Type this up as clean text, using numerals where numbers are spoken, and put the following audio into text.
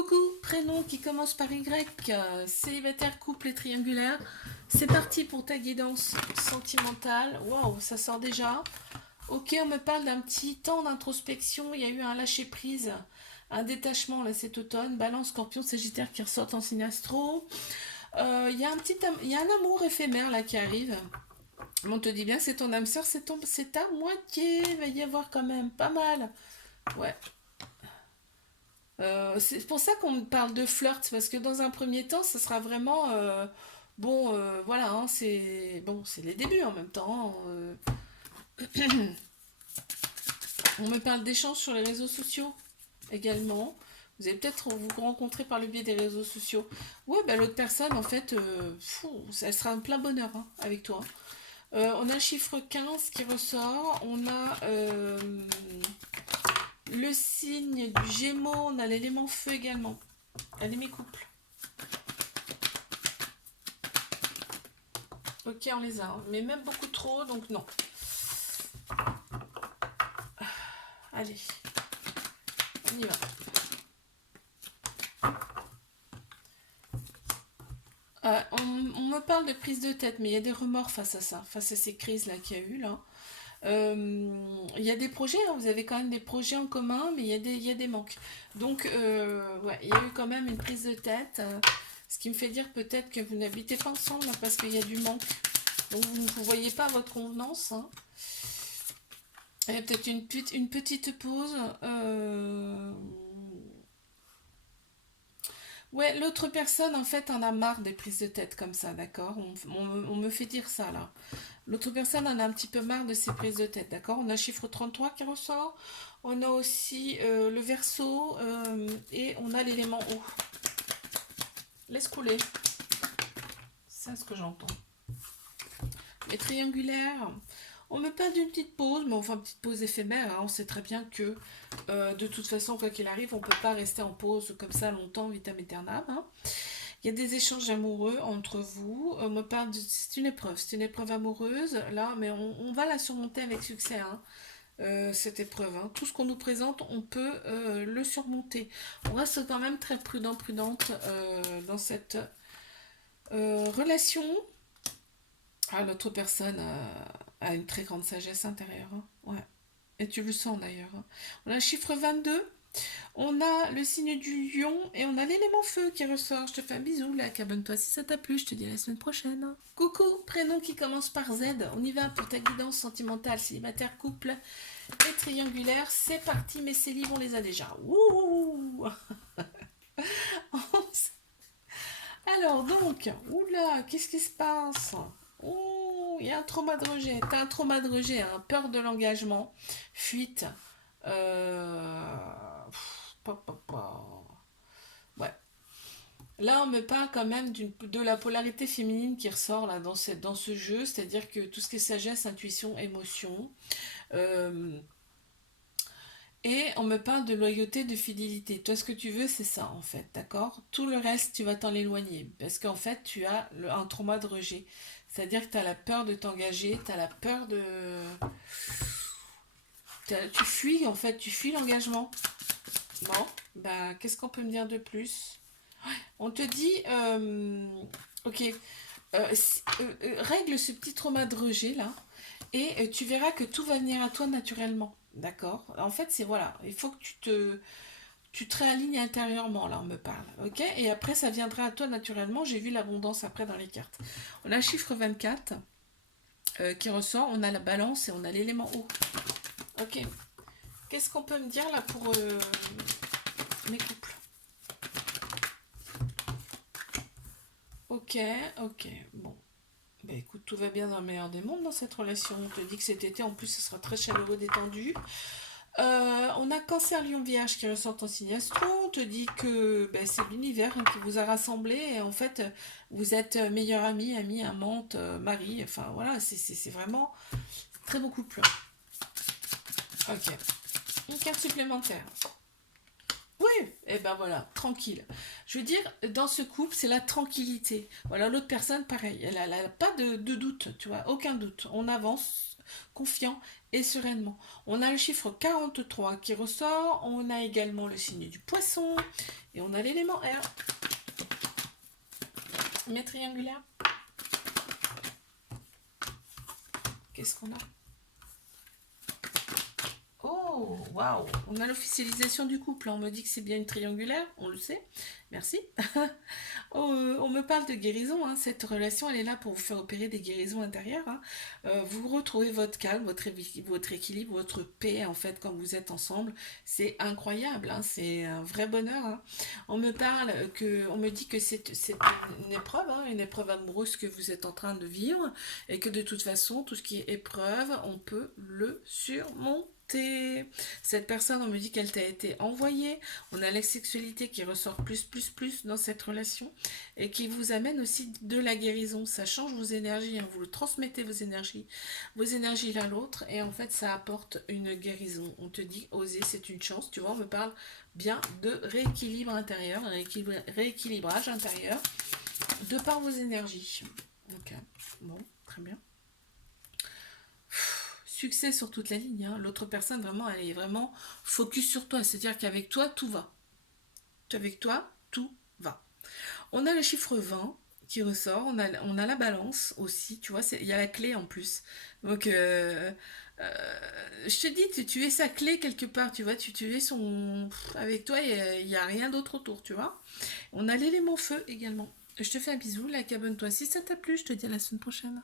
Coucou, prénom qui commence par Y, célibataire, couple et triangulaire. C'est parti pour ta guidance sentimentale. Waouh, ça sort déjà. Ok, on me parle d'un petit temps d'introspection. Il y a eu un lâcher-prise, un détachement là cet automne. Balance, Scorpion, Sagittaire qui ressortent en signe astro. Il y a un amour éphémère là qui arrive. On te dit bien que c'est ton âme sœur, c'est ta moitié. Il va y avoir quand même pas mal. Ouais. C'est pour ça qu'on parle de flirt, parce que dans un premier temps, ça sera vraiment bon, voilà, hein, c'est bon, c'est les débuts en même temps. On me parle d'échanges sur les réseaux sociaux également. Vous allez peut-être vous rencontrer par le biais des réseaux sociaux. Ouais, bah l'autre personne, en fait, elle sera en plein bonheur hein, avec toi. On a un chiffre 15 qui ressort. On a le signe du Gémeaux. On a l'élément feu également. Allez, mes couples. Ok, on les a, hein, mais même beaucoup trop, donc non. Allez, on y va. On me parle de prise de tête, mais il y a des remords face à ça, face à ces crises-là qu'il y a eu là. Il y a des projets, hein, vous avez quand même des projets en commun, mais il y a des manques. Donc, ouais, il y a eu quand même une prise de tête, ce qui me fait dire peut-être que vous n'habitez pas ensemble là, parce qu'il y a du manque. Donc, vous ne voyez pas votre convenance. Hein. Il y a peut-être une petite pause. Ouais, l'autre personne, en fait, en a marre des prises de tête comme ça, d'accord on me fait dire ça, là. L'autre personne en a un petit peu marre de ces prises de tête, d'accord. On a le chiffre 33 qui ressort. On a aussi le verso et on a l'élément eau. Laisse couler. C'est ce que j'entends. Les triangulaires. On me parle d'une petite pause, mais enfin, petite pause éphémère. Hein. On sait très bien que de toute façon, quoi qu'il arrive, on ne peut pas rester en pause comme ça longtemps, vitam aeternam. Hein. Il y a des échanges amoureux entre vous. On me parle c'est une épreuve amoureuse là, mais on va la surmonter avec succès. Hein, cette épreuve. Hein. Tout ce qu'on nous présente, on peut le surmonter. On reste quand même très prudent, prudente dans cette relation. Ah, l'autre personne a une très grande sagesse intérieure. Hein. Ouais. Et tu le sens d'ailleurs. Hein. On a le chiffre 22. On a le signe du lion et on a l'élément feu qui ressort. Je te fais un bisou, là, abonne-toi si ça t'a plu. Je te dis à la semaine prochaine. Coucou, prénom qui commence par Z. On y va pour ta guidance sentimentale, célibataire, couple et triangulaire. C'est parti, mes célibes, on les a déjà. Ouh. Alors donc, oula, qu'est-ce qui se passe? Oh, il y a un trauma de rejet. T'as un trauma de rejet, hein, peur de l'engagement, fuite. Euh... Ouais. Là, on me parle quand même de la polarité féminine qui ressort là, dans ce jeu, c'est-à-dire que tout ce qui est sagesse, intuition, émotion. Euh, et on me parle de loyauté, de fidélité. Toi, ce que tu veux, c'est ça, en fait, d'accord? Tout le reste, tu vas t'en éloigner. Parce qu'en fait, tu as un trauma de rejet. C'est-à-dire que tu as la peur de t'engager, tu as la peur de... Tu fuis, en fait, tu fuis l'engagement. Bon, bah, qu'est-ce qu'on peut me dire de plus? On te dit, ok, règle ce petit trauma de rejet là, et tu verras que tout va venir à toi naturellement, d'accord? En fait, c'est voilà, il faut que tu te réalignes intérieurement, là, on me parle, ok? Et après, ça viendra à toi naturellement. J'ai vu l'abondance après dans les cartes. On a le chiffre 24 qui ressort, on a la balance et on a l'élément eau. Ok, qu'est-ce qu'on peut me dire là pour mes couples? Ok, ok, bon. Bah écoute, tout va bien dans le meilleur des mondes dans cette relation. On te dit que cet été, en plus, ce sera très chaleureux, détendu. On a Cancer, Lion, Vierge qui ressortent en signe astro. On te dit que bah, c'est l'univers hein, qui vous a rassemblés. Et en fait, vous êtes meilleurs amis, amis, amante, mari. Enfin voilà, c'est vraiment très beau couple. Ok. Une carte supplémentaire. Oui, et ben voilà, tranquille. Je veux dire, dans ce couple, c'est la tranquillité. Voilà, l'autre personne, pareil, elle n'a pas de doute, tu vois, aucun doute. On avance confiant et sereinement. On a le chiffre 43 qui ressort, on a également le signe du poisson Et on a l'élément R. Mes triangulaires. Qu'est-ce qu'on a? Oh, waouh! On a l'officialisation du couple. On me dit que c'est bien une triangulaire, on le sait. Merci. Oh, on me parle de guérison, hein. Cette relation, elle est là pour vous faire opérer des guérisons intérieures, hein. Vous retrouvez votre calme, votre équilibre, votre paix, en fait, quand vous êtes ensemble. C'est incroyable, hein. C'est un vrai bonheur, hein. On me dit que c'est une épreuve, hein, une épreuve amoureuse que vous êtes en train de vivre, et que de toute façon, tout ce qui est épreuve, on peut le surmonter. Cette personne, on me dit qu'elle t'a été envoyée. On a la sexualité qui ressort plus dans cette relation et qui vous amène aussi de la guérison. Ça change vos énergies, hein. Vous transmettez vos énergies l'un l'autre et en fait ça apporte une guérison. On te dit oser, c'est une chance. Tu vois, on me parle bien de rééquilibre intérieur, rééquilibrage intérieur de par vos énergies. Ok, bon, très bien. Succès sur toute la ligne, hein. L'autre personne, vraiment, elle est vraiment focus sur toi. C'est-à-dire qu'avec toi, tout va. Avec toi, tout va. On a le chiffre 20 qui ressort. On a la balance aussi. Tu vois, il y a la clé en plus. Donc, je te dis, tu es sa clé quelque part. Tu vois, tu es son... Avec toi, il n'y a rien d'autre autour, tu vois. On a l'élément feu également. Je te fais un bisou, like, abonne-toi si ça t'a plu. Je te dis à la semaine prochaine.